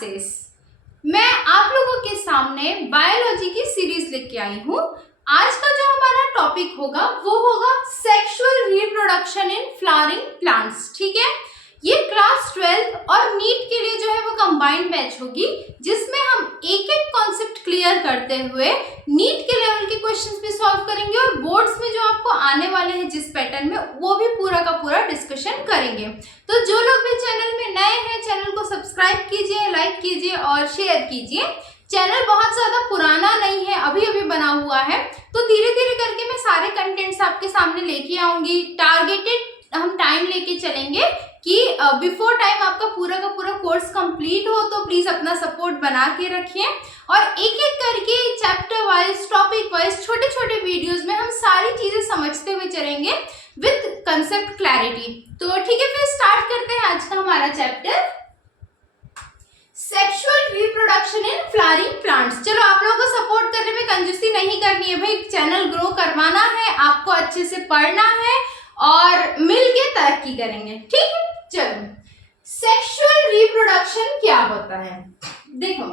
Classes. मैं आप लोगों के सामने बायोलॉजी की सीरीज लेके आई हूँ। आज का जो हमारा टॉपिक होगा वो होगा sexual reproduction in flowering plants. ठीक है, ये क्लास 12 और नीट के लिए जो है वो कंबाइंड बैच होगी, जिसमें हम एक एक कॉन्सेप्ट क्लियर करते हुए नीट के लेवल के क्वेश्चंस भी सॉल्व करेंगे और बोर्ड्स में जो आपको आने वाले हैं जिस पैटर्न में, वो भी पूरा का पूरा डिस्कशन करेंगे। तो जो लोग भी चैनल में नए हैं, चैनल को सब्सक्राइब कीजिए, लाइक कीजिए और शेयर कीजिए। चैनल बहुत ज्यादा पुराना नहीं है, अभी अभी बना हुआ है, तो धीरे धीरे करके मैं सारे कंटेंट्स आपके सामने लेके आऊंगी। टारगेटेड हम टाइम लेके चलेंगे कि बिफोर टाइम आपका पूरा का पूरा कोर्स कंप्लीट हो। तो प्लीज अपना सपोर्ट बना के रखिए और एक एक करके चैप्टर वाइज, टॉपिक वाइज, छोटे छोटे वीडियोस में हम सारी चीजें समझते हुए चलेंगे विद कंसेप्ट क्लैरिटी। तो ठीक है, फिर स्टार्ट करते हैं आज का हमारा chapter, sexual reproduction in flowering plants. चलो, आप लोगों को सपोर्ट करने में कंजूसी नहीं करनी है भाई, चैनल ग्रो करवाना है, आपको अच्छे से पढ़ना है और मिलके तरक्की करेंगे। ठीक है, चलो, सेक्सुअल रिप्रोडक्शन क्या होता है? देखो,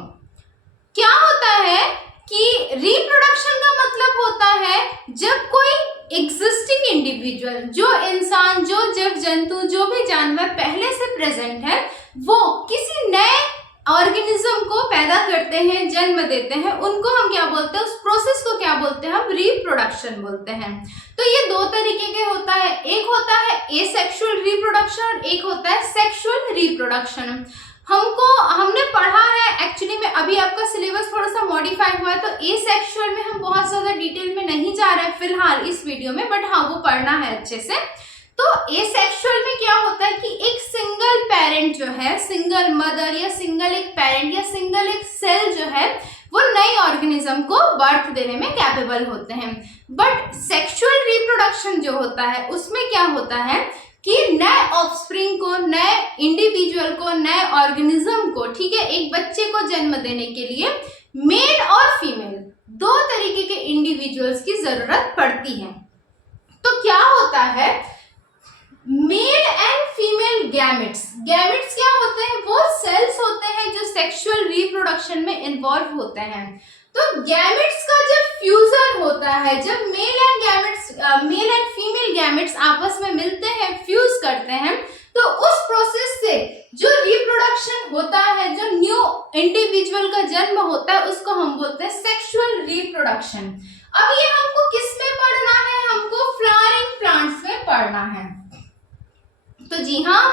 क्या होता है कि रिप्रोडक्शन का मतलब होता है जब कोई एग्जिस्टिंग इंडिविजुअल, जो इंसान, जो जीव जंतु, जो भी जानवर पहले से प्रेजेंट है, वो किसी नए ऑर्गेनिज्म को पैदा करते हैं, जन्म देते हैं, उनको हम क्या बोलते हैं? उस प्रोसेस को क्या बोलते हैं? हम रिप्रोडक्शन बोलते हैं। तो ये दो तरीके के होता है, एक होता है एसेक्सुअल रिप्रोडक्शन और एक होता है सेक्सुअल रिप्रोडक्शन। हमने पढ़ा है एक्चुअली में, अभी आपका सिलेबस थोड़ा सा मॉडिफाई हुआ है, तो एसेक्सुअल में हम बहुत ज्यादा डिटेल में नहीं जा रहे हैं फिलहाल इस वीडियो में, बट हाँ, वो पढ़ना है अच्छे से। तो एसेक्सुअल में क्या होता है कि एक सिंगल पेरेंट जो है, सिंगल मदर या सिंगल एक पेरेंट या सिंगल एक सेल जो है, वो नई ऑर्गेनिज्म को बर्थ देने में कैपेबल होते हैं। बट सेक्सुअल रिप्रोडक्शन जो होता है, उसमें क्या होता है कि नए ऑफस्प्रिंग को, नए इंडिविजुअल को, नए ऑर्गेनिज्म को, ठीक है, एक बच्चे को जन्म देने के लिए मेल और फीमेल दो तरीके के इंडिविजुअल्स की जरूरत पड़ती है। तो क्या होता है, male and female gametes. Gametes क्या होते हैं? वो सेल्स होते हैं जो सेक्सुअल रिप्रोडक्शन में इन्वॉल्व होते हैं। तो गैमेट्स का जब फ्यूजन होता है, जब मेल एंड फीमेल गैमेट्स आपस में मिलते हैं, फ्यूज करते हैं, तो उस प्रोसेस से जो रिप्रोडक्शन होता है, जो न्यू इंडिविजुअल का जन्म होता है, उसको हम बोलते हैं सेक्सुअल रिप्रोडक्शन। अब ये हमको किस में पढ़ना है? हमको फ्लावरिंग प्लांट्स में पढ़ना है। तो जी हाँ,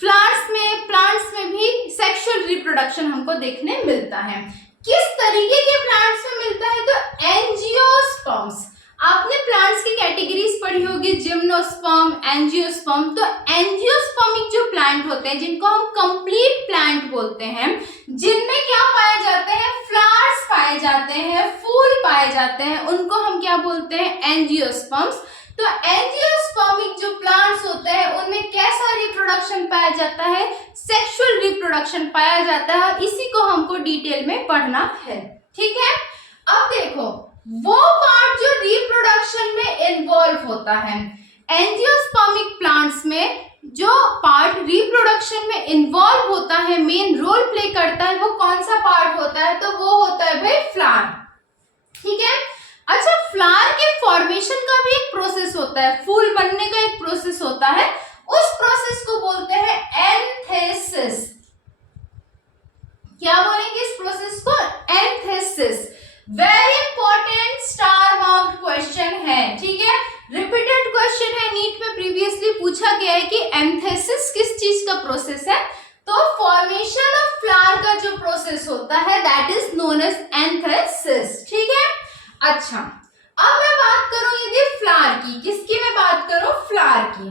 प्लांट्स में भी सेक्सुअल रिप्रोडक्शन हमको देखने मिलता है। किस तरीके के प्लांट्स में मिलता है? तो एंजियोस्पर्म्स। आपने प्लांट्स की कैटेगरीज पढ़ी होगी, जिम्नोस्पर्म, एंजियोस्पर्म। तो एंजियोस्पर्मिक जो प्लांट होते हैं, जिनको हम कंप्लीट प्लांट बोलते हैं, जिनमें क्या पाए जाते हैं? फ्लावर्स पाए जाते हैं, फूल पाए जाते हैं, उनको हम क्या बोलते हैं? एंजियोस्पर्म्स। तो एंजियोस्पर्मिक जो प्लांट्स होते हैं, उनमें कैसा रिप्रोडक्शन पाया जाता है? सेक्सुअल रिप्रोडक्शन पाया जाता है, और इसी को हमको डिटेल में पढ़ना है। ठीक है, अब देखो, वो पार्ट जो रिप्रोडक्शन में इन्वॉल्व होता है, एंजियोस्पर्मिक प्लांट्स में जो पार्ट रिप्रोडक्शन में इन्वॉल्व होता है, मेन रोल प्ले करता है, वो कौन सा पार्ट होता है? तो वो होता है भाई फ्लावर। ठीक है, अच्छा, फ्लावर के फॉर्मेशन का भी एक प्रोसेस होता है, फूल बनने का एक प्रोसेस होता है, उस प्रोसेस को बोलते हैं एंथेसिस। क्या बोलेंगे इस प्रोसेस को? Antithesis. Very important star marked question है। ठीक है, रिपीटेड क्वेश्चन है, नीट में प्रीवियसली पूछा गया है कि एंथेसिस किस चीज का प्रोसेस है? तो फॉर्मेशन ऑफ फ्लावर का जो प्रोसेस होता है, that is known as anthesis. ठीक है, अच्छा, अब मैं बात करूं यदि फ्लावर की, किसकी मैं बात करूं? फ्लावर की।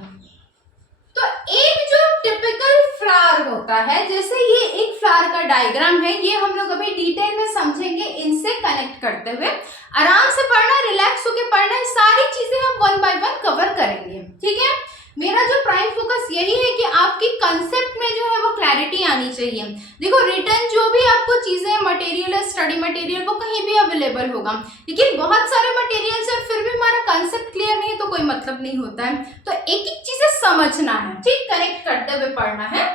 तो एक जो टिपिकल फ्लावर होता है, जैसे ये एक फ्लावर का डायग्राम है, ये हम लोग अभी डिटेल में समझेंगे, इनसे कनेक्ट करते हुए। आराम से पढ़ना, रिलैक्स होके पढ़ना है, सारी चीजें हम वन बाय वन कवर करेंगे। ठीक है, मेरा जो प्राइम फोकस यही है कि आपकी कंसेप्ट में जो है वो क्लैरिटी आनी चाहिए। देखो, रिटर्न जो भी आपको चीजें, मटेरियल है, स्टडी मटेरियल, वो कहीं भी अवेलेबल होगा, लेकिन बहुत सारे मटेरियल्स है, फिर भी हमारा कंसेप्ट क्लियर नहीं है तो कोई मतलब नहीं होता है। तो एक एक चीजें समझना है, ठीक, कनेक्ट करते हुए पढ़ना है।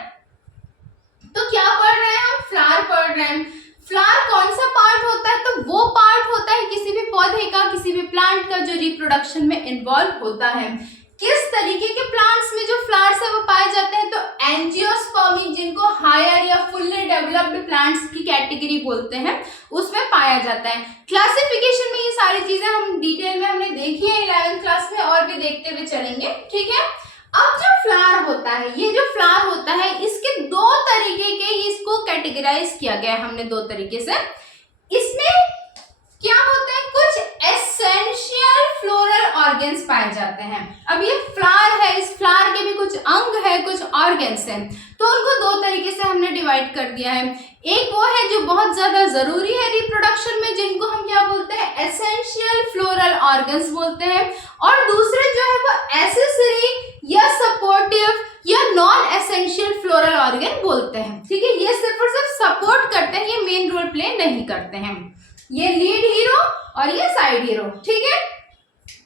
तो क्या पढ़ रहे हैं हम? फ्लावर पढ़ रहे हैं। फ्लावर कौन सा पार्ट होता है? तो वो पार्ट होता है किसी भी पौधे का, किसी भी प्लांट का जो रिप्रोडक्शन में इन्वॉल्व होता है। किस तरीके के प्लांट्स में जो फ्लावर्स है वो पाए जाते हैं? तो एंजियोस्पर्मी, जिनको हायर या फुल्ली डेवलप्ड प्लांट्स की कैटेगरी बोलते हैं, उसमें पाया जाता है। क्लासिफिकेशन में ये सारी चीजें हम डिटेल में हमने देखी है 11th क्लास में, और भी देखते हुए चलेंगे, ठीक है। अब जो फ्लावर होता है, ये जो फ्लावर होता है, इसके दो तरीके के इसको कैटेगराइज किया गया है हमने, दो तरीके से। इसमें क्या होता है? कुछ एसेंशियल फ्लोरल ऑर्गन्स पाए जाते हैं। अब ये फ्लावर है, इस फ्लावर के भी कुछ अंग है, कुछ ऑर्गन्स हैं, तो उनको दो तरीके से हमने डिवाइड कर दिया है। एक वो है जो बहुत ज्यादा जरूरी है रिप्रोडक्शन में, जिनको हम क्या बोलते हैं? एसेंशियल फ्लोरल ऑर्गन्स बोलते हैं। और दूसरे जो है वो एक्सेसरी या सपोर्टिव या नॉन एसेंशियल फ्लोरल ऑर्गन बोलते हैं, ठीक है। ये सिर्फ और सिर्फ सपोर्ट करते हैं, ये मेन रोल प्ले नहीं करते हैं। ये लीड हीरो और ये साइड हीरो, ठीक है।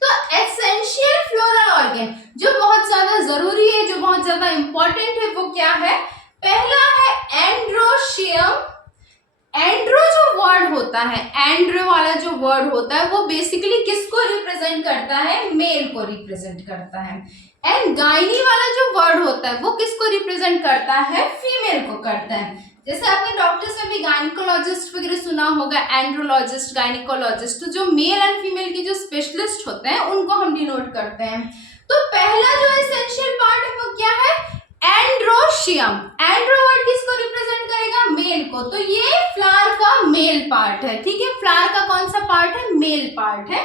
तो एसेंशियल फ्लोरल ऑर्गन जो बहुत ज्यादा जरूरी है, जो बहुत ज्यादा इंपॉर्टेंट है, वो क्या है? पहला है एंड्रोशियम। एंड्रो जो वर्ड होता है, एंड्रो वाला जो वर्ड होता है, वो बेसिकली किसको रिप्रेजेंट करता है? मेल को रिप्रेजेंट करता है। एंड गाइनी वाला जो वर्ड होता है, वो किसको रिप्रेजेंट करता है? फीमेल को करता है। जैसे आपने डॉक्टर्स में भी गायनिकोलॉजिस्ट वगैरह सुना होगा, एंड्रोलॉजिस्ट, गायनिकोलॉजिस्ट, तो जो मेल एंड फीमेल की जो स्पेशलिस्ट होते हैं उनको हम डिनोट करते हैं। तो पहला जो एसेंशियल पार्ट है वो क्या है? एंड्रोशियम। एंड्रो वर्ड किसको रिप्रेजेंट करेगा? मेल को। तो ये फ्लावर का मेल पार्ट है, ठीक है। फ्लावर का कौन सा पार्ट है? मेल पार्ट है।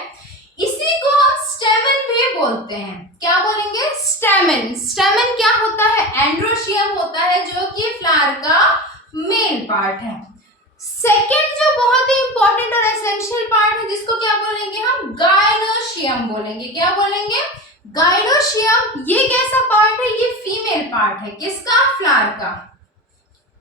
इसी को हम स्टेमन भी बोलते हैं। क्या बोलेंगे? स्टेमन। स्टेमन क्या होता है? एंड्रोशियम होता है, जो कि फ्लावर का मेल पार्ट है। सेकेंड जो बहुत ही इंपॉर्टेंट और एसेंशियल पार्ट है, जिसको क्या बोलेंगे हम? गाइनोशियम बोलेंगे। क्या बोलेंगे? गाइनोशियम। ये कैसा पार्ट है? ये फीमेल पार्ट है। किसका? फ्लावर का।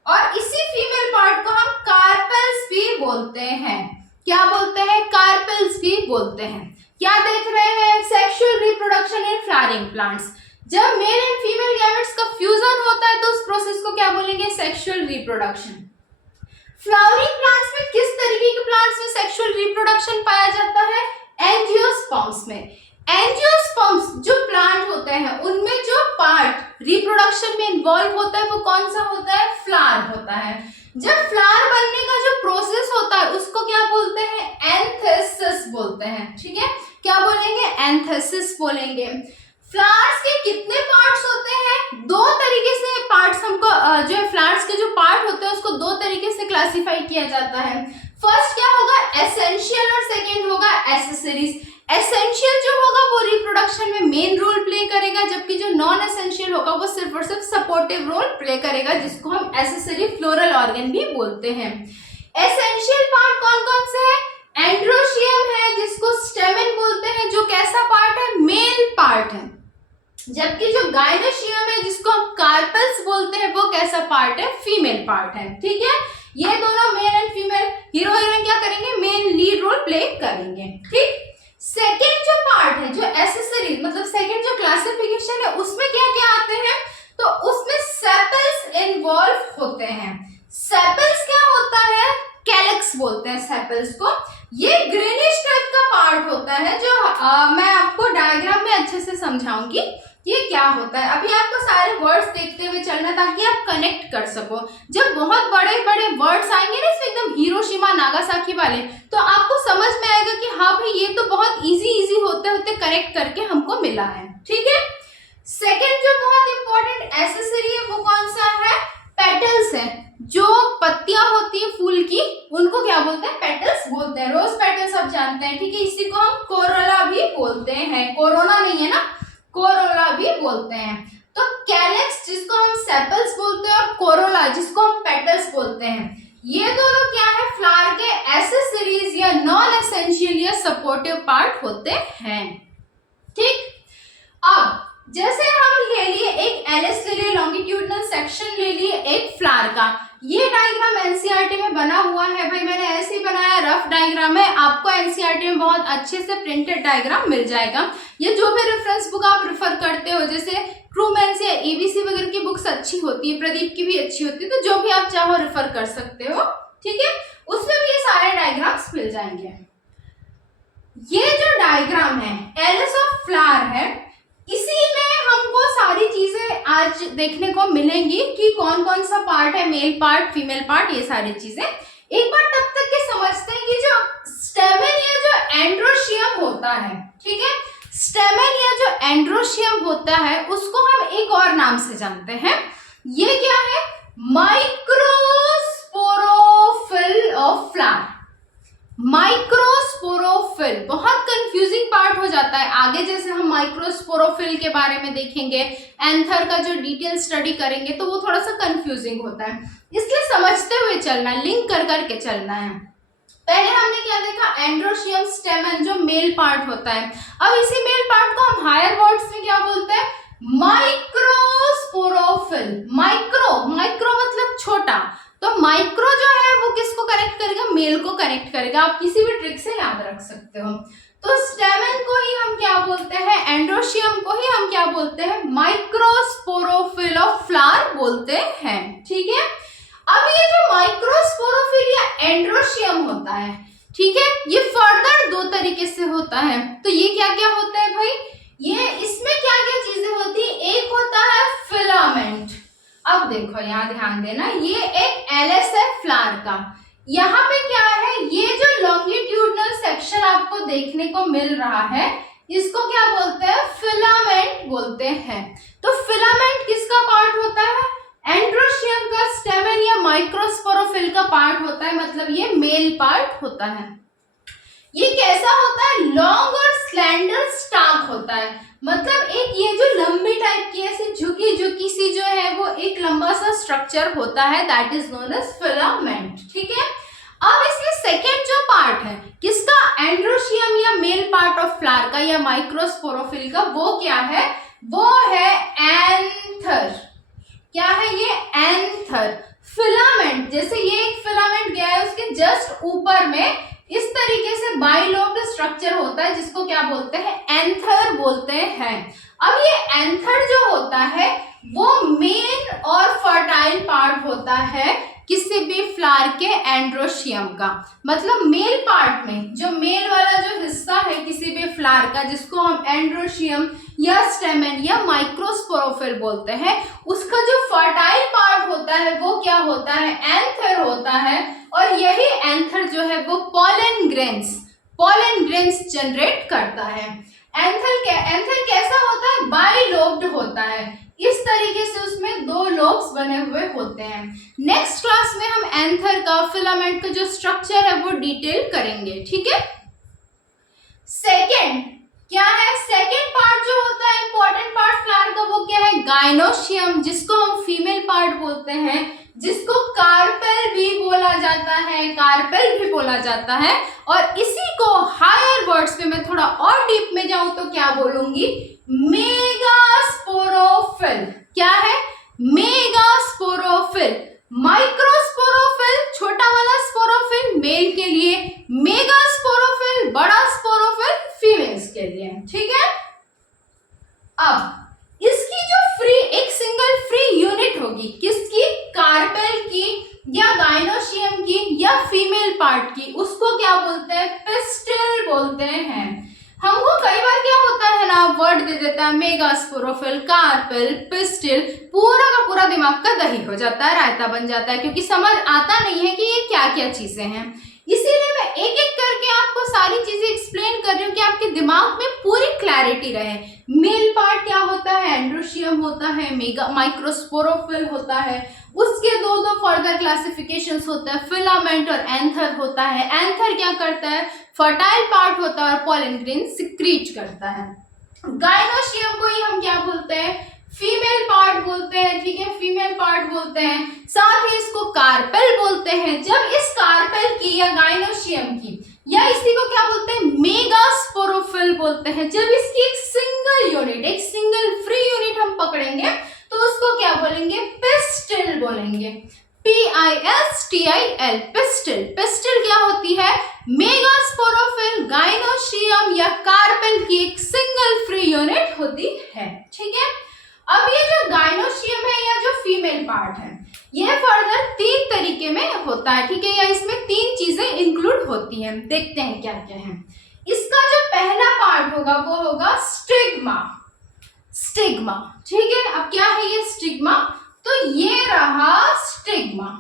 और इसी फीमेल पार्ट को हम कार्पेल्स भी बोलते हैं। क्या बोलते हैं? कार्पेल्स भी बोलते हैं। क्या देख रहे हैं? Sexual reproduction in flowering plants. जब मेल एंड फीमेल गैमेट्स का फ्यूजन होता है तो उस प्रोसेस को क्या बोलेंगे? Sexual reproduction. फ्लावरिंग प्लांट्स में किस तरीके के प्लांट्स में सेक्सुअल रिप्रोडक्शन पाया जाता है? एंजियोस्पर्म्स में। एंजियोस्पर्म्स जो प्लांट होते हैं, उनमें जो पार्ट रिप्रोडक्शन में इन्वॉल्व होता है वो कौन सा होता है? फ्लावर होता है। जब फ्लावर बनने का जो प्रोसेस होता है उसको क्या बोलते हैं? एंथेसिस बोलते हैं, ठीक है। क्या बोलेंगे? एंथेसिस बोलेंगे। फ्लावर्स के कितने पार्ट्स होते हैं? दो तरीके से पार्ट्स हमको जो फ्लावर्स के जो पार्ट होते हैं उसको दो तरीके से क्लासिफाई किया जाता है। फर्स्ट क्या होगा? एसेंशियल, और सेकंड होगा एसेसरीज। एसेंशियल जो होगा वो रिप्रोडक्शन में मेन रोल प्ले करेगा, जबकि जो नॉन एसेंशियल होगा वो सिर्फ और सिर्फ सपोर्टिव रोल प्ले करेगा, जिसको हम एसेसरी फ्लोरल ऑर्गन भी बोलते हैं। एसेंशियल पार्ट कौन कौन से है? एंड्रोशियम है, जिसको स्टेमन बोलते हैं, जो कैसा पार्ट है? मेल पार्ट है। जबकि जो गाइनोशियम है, जिसको हम कार्पेल्स बोलते हैं, वो कैसा पार्ट है? फीमेल पार्ट है, ठीक है। ये दोनों male and female hero heroine क्या करेंगे? मेन लीड रोल प्ले करेंगे, ठीक। सेकेंड जो पार्ट है, जो एसेसरी, मतलब सेकेंड जो क्लासिफिकेशन है, उसमें क्या क्या आते हैं? तो उसमें सेपल्स इन्वॉल्व होते हैं। सेपल्स क्या होता है? कैलिक्स बोलते हैं सेपल्स को। ये ग्रीनिश टाइप का पार्ट होता है, जो मैं आपको डायग्राम में अच्छे से समझाऊंगी ये क्या होता है। अभी आपको सारे वर्ड्स देखते हुए चलना, ताकि आप कनेक्ट कर सको। जब बहुत बड़े बड़े वर्ड्स आएंगे ना इसमें, एकदम हिरोशिमा नागासाकी वाले, तो आपको समझ में आएगा कि हाँ भाई ये तो बहुत इजी होते होते कनेक्ट करके हमको मिला है, ठीक है। सेकेंड जो बहुत इंपॉर्टेंट एसेसरी है वो कौन सा है? पेटल्स है। जो पत्तियां होती है फूल की, उनको क्या बोलते हैं? पेटल्स बोलते हैं। रोज पेटल्स आप जानते हैं, ठीक है। इसी को हम कोरोला भी बोलते हैं। कोरोना नहीं है ना, कोरोला भी बोलते हैं। तो कैलिक्स जिसको हम सेपल्स बोलते हैं, और कोरोला जिसको हम पेटल्स बोलते हैं, ये दोनों क्या है? फ्लावर के एसेसरीज या नॉन एसेंशियल या सपोर्टिव पार्ट होते हैं, ठीक। अब जैसे हम ले लिए एक एलिस ले लिए, लॉन्गिट्यूडनल सेक्शन ले लिए एक फ्लावर का। ये डायग्राम एनसीईआरटी में बना हुआ है भाई, मैंने ऐसे ही बनाया, रफ डायग्राम है। आपको एनसीईआरटी में बहुत अच्छे से प्रिंटेड डायग्राम मिल जाएगा। या जो भी रेफरेंस बुक आप रेफर करते हो, जैसे ट्रूमैन्स या एबीसी वगैरह की बुक्स अच्छी होती है, प्रदीप की भी अच्छी होती है, तो जो भी आप चाहो रेफर कर सकते हो, ठीक है। उसमें भी ये सारे डायग्राम्स मिल जाएंगे। ये जो डायग्राम है एलिस ऑफ फ्लावर है, इसी में हमको सारी चीजें आज देखने को मिलेंगी कि कौन कौन सा पार्ट है, मेल पार्ट, फीमेल पार्ट, ये सारी चीजें एक बार तब तक के समझते हैं कि जो स्टेमेन या जो एंड्रोशियम होता है, ठीक है, स्टेमेन या जो एंड्रोशियम होता है उसको हम एक और नाम से जानते हैं। ये क्या है? Microsporophyll of flower. माइक्रोस्पोरोफिल बहुत कंफ्यूजिंग पार्ट हो जाता है आगे, जैसे हम माइक्रोस्पोरोफिल के बारे में देखेंगे, एंथर का जो डिटेल स्टडी करेंगे तो वो थोड़ा सा कंफ्यूजिंग होता है, इसलिए समझते हुए चलना, लिंक कर करके चलना है। पहले हमने क्या देखा? एंड्रोशियम, स्टेमन जो मेल पार्ट होता है। अब इसी मेल पार्ट को हम हायर वर्ड्स में क्या बोलते हैं? माइक्रोस्पोरोफिल। माइक्रो मतलब छोटा, तो माइक्रो जो है वो किसको कनेक्ट करेगा? मेल को कनेक्ट करेगा। आप किसी भी ट्रिक से याद रख सकते हो। तो स्टेमन को ही हम क्या बोलते हैं? एंड्रोशियम को ही हम क्या बोलते हैं? माइक्रोस्पोरोफिल ऑफ फ्लावर बोलते हैं, ठीक है। अब ये जो माइक्रोस्पोरोफिल या एंड्रोशियम होता है, ठीक है, ये फर्दर दो तरीके से होता है। तो ये क्या क्या होता है भाई? ये इसमें क्या क्या चीजें होती है? एक होता है फिलामेंट। अब देखो यहाँ ध्यान देना, ये एक एलिस है फ्लावर का। यहाँ पे क्या है? ये जो लॉन्गिट्यूडनल सेक्शन आपको देखने को मिल रहा है, इसको क्या बोलते हैं? फिलामेंट बोलते हैं। तो फिलामेंट किसका पार्ट होता है? एंड्रोशियम का, स्टेमन या माइक्रोस्पोरोफिल का पार्ट होता है, मतलब ये मेल पार्ट होता है। ये कैसा होता है? लॉन्ग और स्लैंडर स्टाक होता है, मतलब एक ये जो लंबी टाइप की ऐसी झुकी झुकी सी जो है वो एक लंबा सा स्ट्रक्चर होता है, that is known as filament, ठीक है। अब इसमें सेकेंड जो पार्ट है किसका? एंड्रोशियम या मेल पार्ट ऑफ फ्लावर का या माइक्रोस्पोरोफिल का, वो क्या है? वो है एंथर। क्या है ये? एंथर। फिलामेंट, जैसे ये एक फिलामेंट गया है, उसके जस्ट ऊपर में इस तरीके से बाइलोब्ड स्ट्रक्चर होता है, जिसको क्या बोलते हैं? एंथर बोलते हैं। अब ये एंथर जो होता है वो मेन और फर्टाइल पार्ट होता है किसी भी फ्लावर के एंड्रोशियम का, मतलब मेल पार्ट में जो मेल वाला जो हिस्सा है किसी भी फ्लावर का, जिसको हम एंड्रोशियम या स्टेमन या माइक्रोस्पोरोफिल बोलते हैं, उसका जो फर्टाइल पार्ट होता है वो क्या होता है? एंथर होता है। और यही एंथर जो है वो पॉलन ग्रेन्स जनरेट करता है। एंथर कैसा होता है? बाइलोब्ड होता है, इस तरीके से उसमें दो लोब्स बने हुए होते हैं। नेक्स्ट क्लास में हम एंथर का, फिलामेंट का जो स्ट्रक्चर है वो डिटेल करेंगे, ठीक है। सेकेंड क्या है? सेकेंड पार्ट जो होता है इंपॉर्टेंट पार्ट फ्लावर का, वो क्या है? गाइनोशियम, जिसको हम फीमेल पार्ट बोलते हैं, जिसको कार्पेल भी बोला जाता है। और इसी को हायर वर्ड्स में मैं थोड़ा और डीप में जाऊं तो क्या बोलूंगी? मेगास्पोरोफिल। क्या है? मेगास्पोरोफिल। माइक्रोस्पोरोफिल छोटा वाला स्पोरोफिल मेल के लिए, मेगास्पोरोफिल बड़ा स्पोरोफिल फीमेल्स के लिए, ठीक है। अब इसकी जो एक सिंगल फ्री यूनिट होगी, किसकी? कार्पेल की या गाइनोशियम की या फीमेल पार्ट की, उसको क्या बोलते हैं? पिस्टिल बोलते हैं। हमको कई बार क्या होता है ना, वर्ड दे देता है मेगास्पोरोफिल, कार्पेल, पिस्टिल, पूरा का पूरा दिमाग का दही हो जाता है, रायता बन जाता है, क्योंकि समझ आता नहीं है कि ये क्या क्या चीजें हैं। इसीलिए मैं एक एक करके आपको सारी चीजें एक्सप्लेन कर रही हूँ कि आपके दिमाग में पूरी क्लैरिटी रहे। मेल पार्ट क्या होता है? एंड्रोशियम होता है, माइक्रोस्पोरोफिल होता है, उसके दो फर्दर क्लासिफिकेशंस होते हैं, फिलामेंट और एंथर होता है। एंथर क्या करता है? फर्टाइल पार्ट होता है और पॉलन ग्रेन सिक्रीट करता है। गाइनोशियम को ही हम क्या बोलते हैं? फीमेल पार्ट बोलते हैं, ठीक है, फीमेल पार्ट बोलते हैं। साथ ही इसको कार्पेल बोलते हैं। जब इस कार्पेल की या गाइनोशियम की या इसी को क्या बोलते हैं? मेगास्पोरोफिल बोलते हैं। जब इसकी एक सिंगल फ्री यूनिट हम पकड़ेंगे तो उसको क्या बोलेंगे? पिस्टिल बोलेंगे। PISTIL, pistil. पिस्टिल क्या होती है? मेगास्पोरोफिल, गाइनोशियम या कार्पेल की एक सिंगल फ्री पार्ट है। यह फर्दर 3 तरीके में होता है, ठीक है, या इसमें 3 चीजें इंक्लूड होती हैं। देखते हैं क्या क्या है। इसका जो पहला पार्ट होगा वो होगा स्टिग्मा। स्टिग्मा, ठीक है। अब क्या है ये स्टिग्मा? तो ये रहा स्टिग्मा।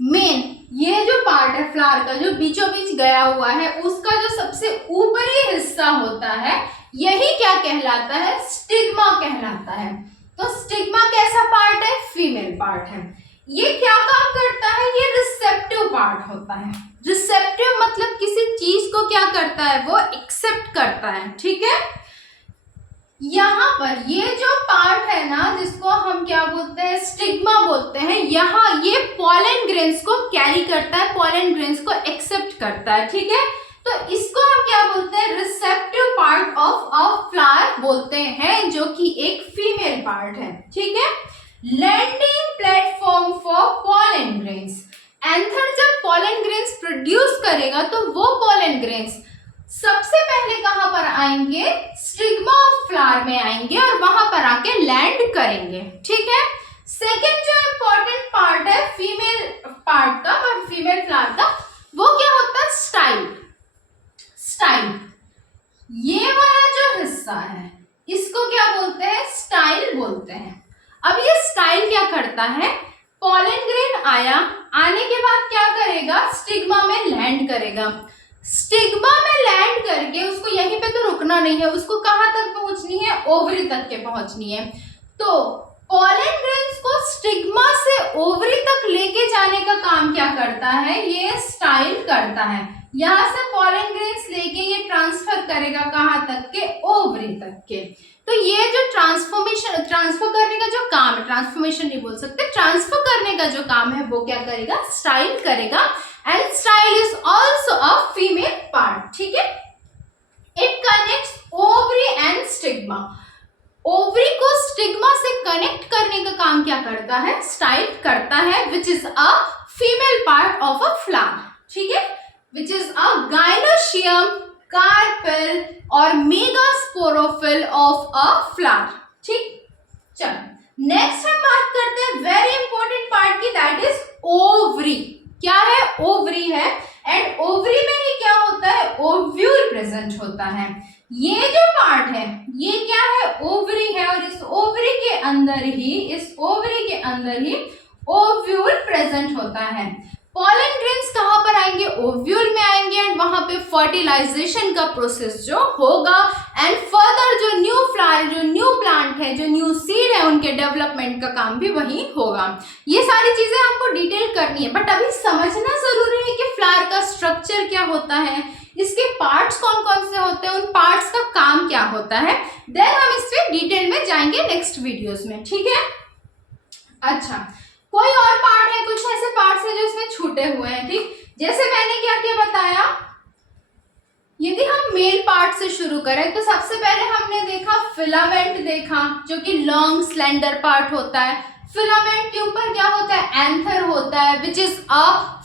मेन ये जो पार्ट है फ्लावर का, जो बीचों बीच गया हुआ है, उसका जो सबसे ऊपरी हिस्सा होता है, यही क्या कहलाता है? स्टिग्मा कहलाता है। तो स्टिग्मा कैसा पार्ट है? फीमेल पार्ट है। ये क्या काम करता है? ये रिसेप्टिव पार्ट होता है। रिसेप्टिव मतलब किसी चीज को क्या करता है? वो एक्सेप्ट करता है, ठीक है। यहाँ पर ये जो पार्ट है ना, जिसको हम क्या बोलते हैं? स्टिग्मा बोलते हैं। यहाँ ये पॉलन ग्रेन्स को कैरी करता है, पॉलन ग्रेन्स को एक्सेप्ट करता है, ठीक है। तो इसको हम क्या बोलते हैं? Receptive part of a flower बोलते हैं, जो कि एक फीमेल पार्ट है, ठीक है। Landing platform for pollen grains. Anther जब पॉलन ग्रेन्स प्रोड्यूस करेगा तो वो पॉलन ग्रेन्स सबसे पहले कहां पर आएंगे? स्टिग्मा ऑफ फ्लावर में आएंगे और वहां पर आके लैंड करेंगे, ठीक है। सेकेंड जो इंपॉर्टेंट पार्ट है फीमेल पार्ट का और फीमेल फ्लावर का, वो क्या होता है? स्टाइल। स्टाइल, ये वाला जो हिस्सा है इसको क्या बोलते हैं? स्टाइल बोलते हैं। अब ये स्टाइल क्या करता है? पॉलन ग्रेन आया, आने के बाद क्या करेगा? स्टिग्मा में लैंड करेगा। स्टिग्मा में लैंड करके उसको यहीं पे तो रुकना नहीं है, उसको कहां तक पहुंचनी है? ओवरी तक के पहुंचनी है। तो पॉलन ग्रेन्स को स्टिग्मा से ओवरी तक लेके जाने का काम क्या करता है? ये स्टाइल करता है। यहां से पॉलन ग्रेन्स लेके ये ट्रांसफर करेगा कहां तक के? ओवरी तक के। तो ये जो ट्रांसफर करने का जो काम है, ट्रांसफॉर्मेशन नहीं बोल सकते, ट्रांसफर करने का जो काम है वो क्या करेगा? स्टाइल करेगा। And style is also a female part, ठीक है। It connects ovary and stigma. Ovary को स्टिग्मा से कनेक्ट करने का काम क्या करता है? स्टाइल करता है, विच is a female part of a flower, ठीक है, विच इज अ गाइनोशियम, कार्पेल और मेगास्पोरोफिल ऑफ अ फ्लावर, ठीक। चलो नेक्स्ट हम बात करते हैं वेरी इंपॉर्टेंट पार्ट की, दैट इज ओवरी। क्या है? ओवरी है। एंड ओवरी में ही क्या होता है? ओव्यूल प्रेजेंट होता है। ये जो पार्ट है ये क्या है? ओवरी है। और इस ओवरी के अंदर ही ओव्यूल प्रेजेंट होता है। पॉलन ग्रेन्स कहां पर आएंगे? ओव्यूल में आएंगे एंड वहां पे फर्टिलाइजेशन का प्रोसेस जो होगा एंड फर्दर जो न्यू फ्लावर, जो न्यू प्लांट है, जो न्यू सीड है, उनके डेवलपमेंट का काम भी वही होगा। ये सारी चीजें आपको डिटेल करनी है, बट अभी समझना जरूरी है कि फ्लावर का स्ट्रक्चर क्या होता है, इसके पार्ट्स कौन कौन से होते हैं, उन पार्ट्स का काम क्या होता है। देन हम इस पे डिटेल में जाएंगे नेक्स्ट वीडियोस में, ठीक है। अच्छा, कोई और पार्ट है? कुछ ऐसे पार्ट्स हैं जो इसमें छूटे हुए हैं, ठीक। जैसे मैंने क्या क्या बताया, यदि हम मेल पार्ट से शुरू करें तो सबसे पहले हमने देखा फिलामेंट देखा, जो कि लॉन्ग स्लेंडर पार्ट होता है। फिलामेंट के ऊपर क्या होता है? एंथर होता है, विच is a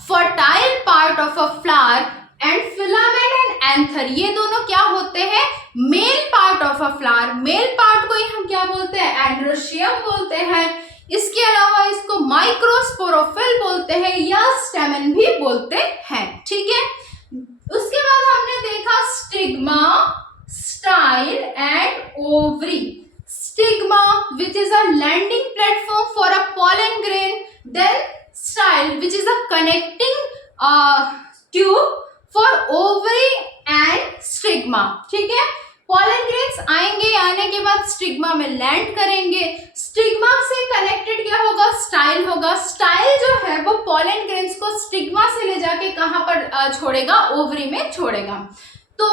fertile part of a flower. And filament and anther ये दोनों क्या होते हैं? Male part of a flower. Male part को ही हम क्या बोलते हैं? एंड्रोशियम बोलते हैं। इसके अलावा इसको माइक्रोस्पोरोफिल बोलते हैं या स्टेमन भी बोलते हैं, ठीक है। उसके बाद हमने देखा stigma, style and ovary. Stigma which is a landing platform for a pollen grain, then style which is a connecting tube for ovary and stigma, ठीक है। पॉलन ग्रेन्स आएंगे, आने के बाद स्टिग्मा में लैंड करेंगे। स्टिग्मा से कनेक्टेड क्या होगा? स्टाइल होगा। स्टाइल जो है वो पॉलन ग्रेन्स को स्टिग्मा से ले जाके कहां पर छोड़ेगा? ओवरी में छोड़ेगा। तो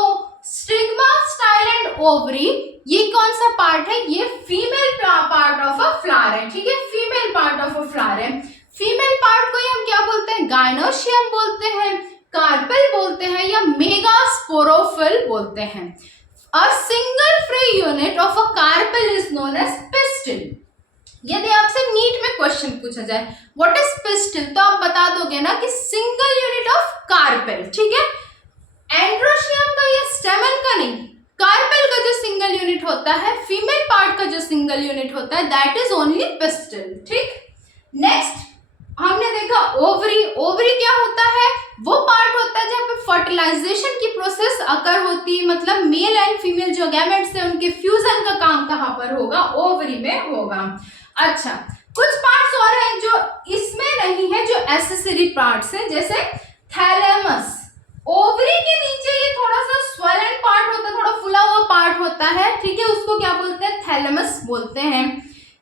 स्टिग्मा, स्टाइल एंड ओवरी ये कौन सा पार्ट है? ये female part of a flower है, ठीक है, female part of a flower है। फीमेल पार्ट को ही हम क्या बोलते हैं? गाइनोशियम बोलते हैं, कार्पेल बोलते हैं या मेगास्पोरोफिल बोलते हैं। A single free unit of a carpel is known as pistil. यदि आपसे नीट में क्वेश्चन पूछा जाए व्हाट इज पिस्टिल, तो आप बता दोगे ना कि सिंगल यूनिट ऑफ कार्पेल, ठीक है। एंड्रोशियम का ये स्टेमन का नहीं, कार्पेल का जो सिंगल यूनिट होता है, फीमेल पार्ट का जो सिंगल यूनिट होता है, दैट इज ओनली पिस्टिल, ठीक। नेक्स्ट हमने देखा ओवरी। ओवरी क्या होता है? वो पार्ट होता है जहाँ पे फर्टिलाइजेशन की प्रोसेस अकर होती है, मतलब मेल एंड फीमेल जो गैमेट्स है उनके फ्यूजन का काम कहाँ पर होगा? ओवरी में होगा। अच्छा, कुछ पार्ट्स और हैं जो इसमें नहीं है, जो एसेसरी पार्ट्स हैं, जैसे थैलेमस। ओवरी के नीचे ये थोड़ा सा स्वेलन पार्ट होता है, थोड़ा फुला हुआ पार्ट होता है, ठीक है, उसको क्या बोलते हैं? थैलेमस बोलते हैं।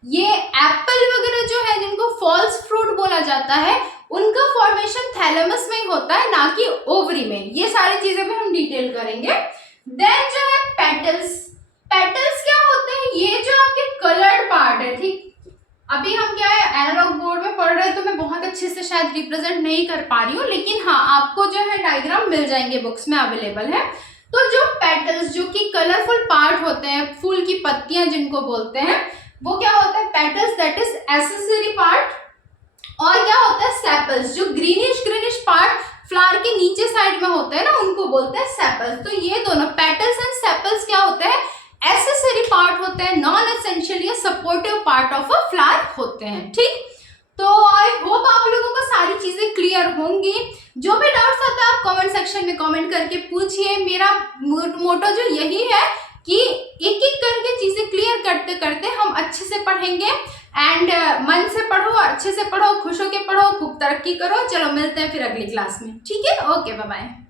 ये एप्पल वगैरह जो है जिनको फॉल्स फ्रूट बोला जाता है, उनका फॉर्मेशन थैलेमस में ही होता है, ना कि ओवरी में। ये सारी चीजें भी हम डिटेल करेंगे। देन जो है पेटल्स। पेटल्स क्या होते हैं? ये जो आपके कलर्ड पार्ट है, ठीक, अभी हम क्या है एनालॉग बोर्ड में पढ़ रहे हैं तो मैं बहुत अच्छे से शायद रिप्रेजेंट नहीं कर पा रही हूँ, लेकिन हाँ आपको जो है डायग्राम मिल जाएंगे, बुक्स में अवेलेबल है। तो जो पेटल्स जो कि कलरफुल पार्ट होते हैं, फूल की पत्तियां जिनको बोलते हैं, वो क्या होता है? Petals, that is accessory part. और क्या होता है? सेपल्स, जो ग्रीनिश पार्ट फ्लावर के नीचे साइड में होते हैं ना, उनको बोलते हैं सेपल्स। तो ये दोनों पेटल्स एंड सेपल्स क्या होते हैं? एसेसरी पार्ट होते हैं, नॉन एसेंशियल या supportive part of a flower होते हैं, ठीक। तो आई होप आप लोगों को सारी चीजें क्लियर होंगी। जो भी डाउट्स आता है आप कमेंट सेक्शन में कमेंट करके पूछिए। मेरा मोटो जो यही है कि एक एक करके चीजें क्लियर करते करते हम अच्छे से पढ़ेंगे। एंड मन से पढ़ो, अच्छे से पढ़ो, खुश होके पढ़ो, खूब तरक्की करो। चलो मिलते हैं फिर अगली क्लास में, ठीक है? Okay, bye bye.